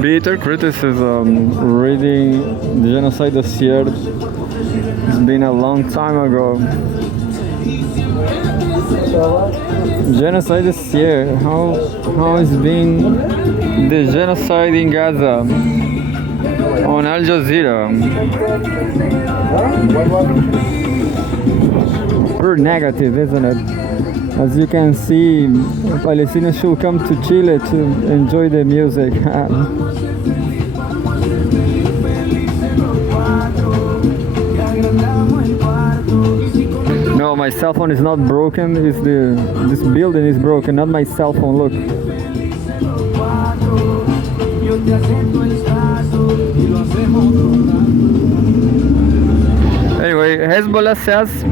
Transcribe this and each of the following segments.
Bitter criticism. Reading the genocide dossier. It's been a long time ago. Genocide dossier. How has been the genocide in Gaza on Al Jazeera? Very negative, isn't it? As you can see, Palestinians should come to Chile to enjoy the music. No, my cell phone is not broken. This building is broken, not my cell phone. Look. Anyway, Hezbollah says.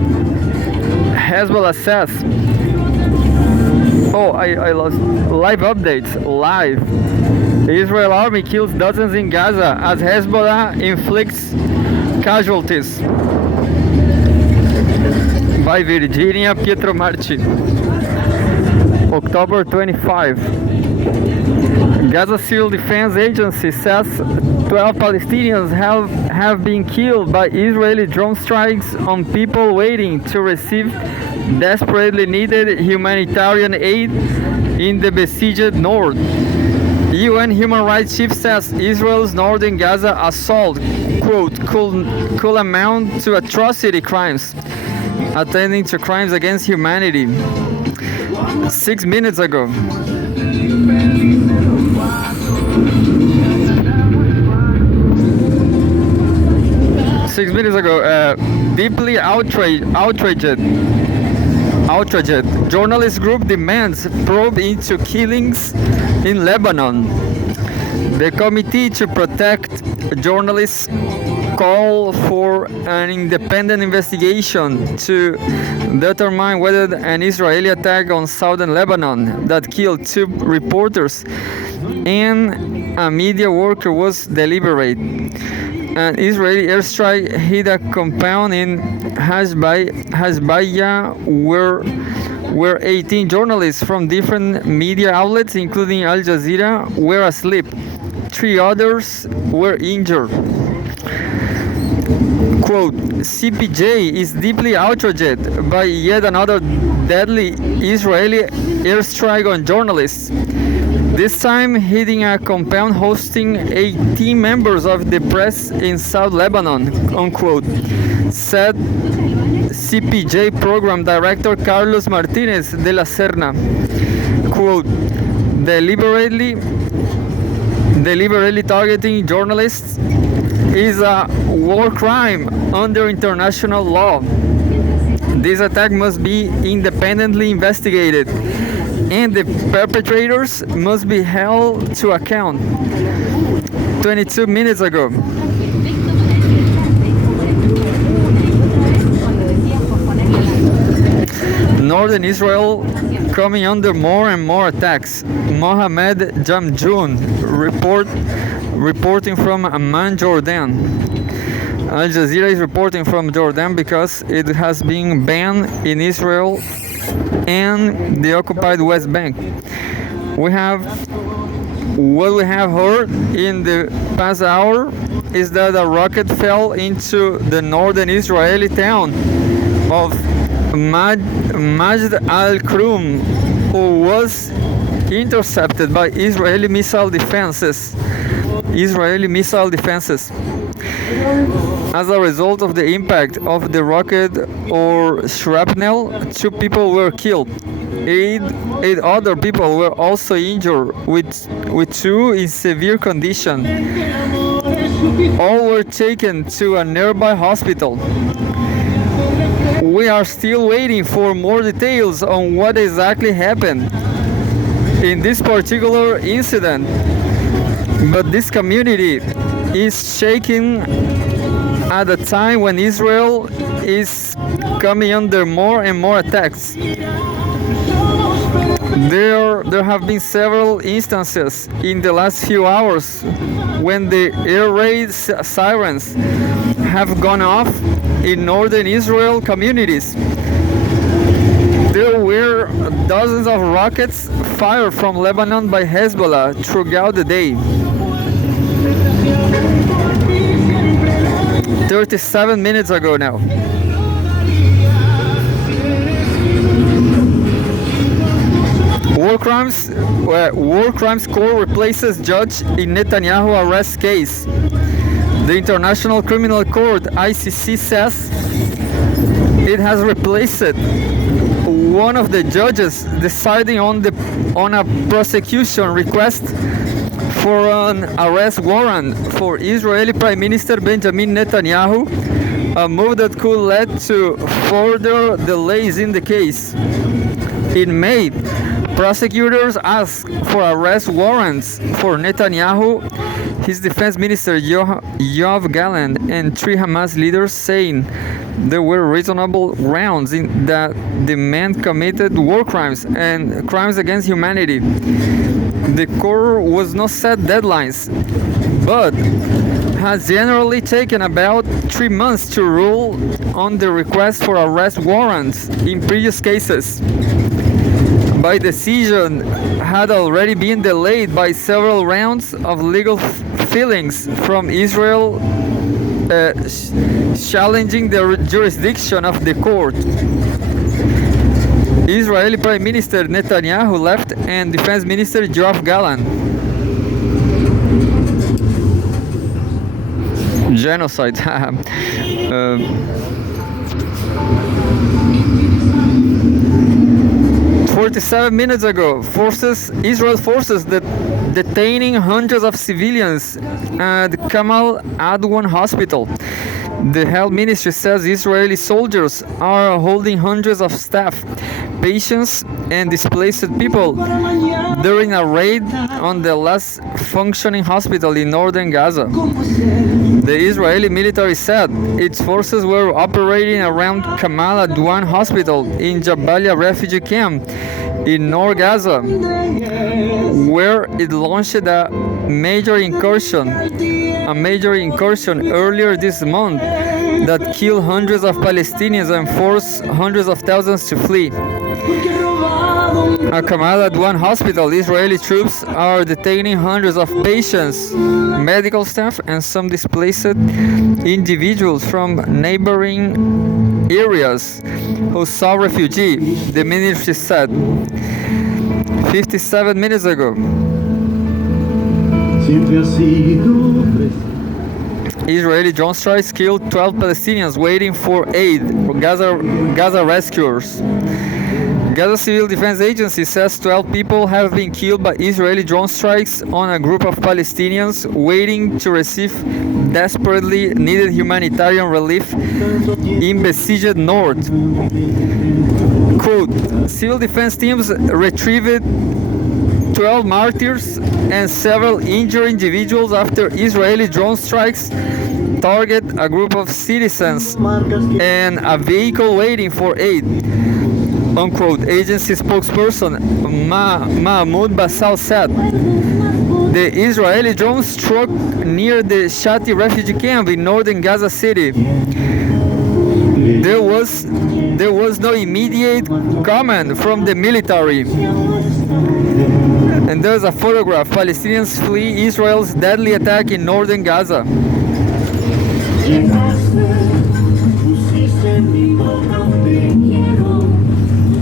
Oh, I lost live updates. Live. The Israel army kills dozens in Gaza as Hezbollah inflicts casualties. By Virginia Pietromarchi. October 25. Gaza Civil Defense Agency says 12 Palestinians have been killed by Israeli drone strikes on people waiting to receive desperately needed humanitarian aid in the besieged north. UN Human Rights Chief says Israel's northern Gaza assault, quote, could amount to atrocity crimes, attending to crimes against humanity. 6 minutes ago. Deeply outraged. Journalist group demands probe into killings in Lebanon. The Committee to Protect Journalists call for an independent investigation to determine whether an Israeli attack on southern Lebanon that killed 2 reporters and a media worker was deliberate. An Israeli airstrike hit a compound in Hasbaya where 18 journalists from different media outlets, including Al Jazeera, were asleep. 3 others were injured. Quote, CPJ is deeply outraged by yet another deadly Israeli airstrike on journalists, this time hitting a compound hosting 18 members of the press in South Lebanon, unquote, said CPJ program director Carlos Martinez de la Serna. Quote, deliberately targeting journalists is a war crime under international law. This attack must be independently investigated and the perpetrators must be held to account. 22 minutes ago. Northern Israel coming under more and more attacks. Mohammed Jamjoun reporting from Amman, Jordan. Al Jazeera is reporting from Jordan because it has been banned in Israel and the occupied West Bank. What we have heard in the past hour is that a rocket fell into the northern Israeli town of Majd al-Krum, who was intercepted by Israeli missile defenses. As a result of the impact of the rocket or shrapnel, 2 people were killed. Eight other people were also injured, with 2 in severe condition. All were taken to a nearby hospital. We are still waiting for more details on what exactly happened in this particular incident, but this community is shaking at a time when Israel is coming under more and more attacks. There have been several instances in the last few hours when the air raid sirens have gone off in northern Israel communities. There were dozens of rockets fired from Lebanon by Hezbollah throughout the day. 37 minutes ago now. War crimes court replaces judge in Netanyahu arrest case. The International Criminal Court (ICC) says it has replaced one of the judges deciding on a prosecution request for an arrest warrant for Israeli Prime Minister Benjamin Netanyahu, a move that could lead to further delays in the case. In May, prosecutors asked for arrest warrants for Netanyahu, his defense minister Yoav Gallant, and three Hamas leaders, saying there were reasonable grounds that the men committed war crimes and crimes against humanity. The court was not set deadlines, but has generally taken about 3 months to rule on the request for arrest warrants in previous cases. By decision had already been delayed by several rounds of legal filings from Israel challenging the jurisdiction of the court. Israeli Prime Minister Netanyahu left and Defense Minister Yoav Gallant. Genocide. 47 minutes ago, Israel forces detaining hundreds of civilians at Kamal Adwan Hospital. The health ministry says Israeli soldiers are holding hundreds of staff, patients, and displaced people during a raid on the last functioning hospital in northern Gaza. The Israeli military said its forces were operating around Kamal Adwan Hospital in Jabalia refugee camp in North Gaza, where it launched a major incursion earlier this month that killed hundreds of Palestinians and forced hundreds of thousands to flee. At Kamal Adwan Hospital, Israeli troops are detaining hundreds of patients, medical staff, and some displaced individuals from neighboring areas who saw refugees, the ministry said 57 minutes ago. Israeli drone strikes killed 12 Palestinians waiting for aid. Gaza rescuers. Gaza Civil Defense Agency says 12 people have been killed by Israeli drone strikes on a group of Palestinians waiting to receive desperately needed humanitarian relief in besieged north. Quote, civil defense teams retrieved 12 martyrs and several injured individuals after Israeli drone strikes target a group of citizens and a vehicle waiting for aid. Unquote. Agency spokesperson Mahmoud Basal said the Israeli drone struck near the Shati refugee camp in northern Gaza City. There was no immediate comment from the military. And there's a photograph. Palestinians flee Israel's deadly attack in northern Gaza.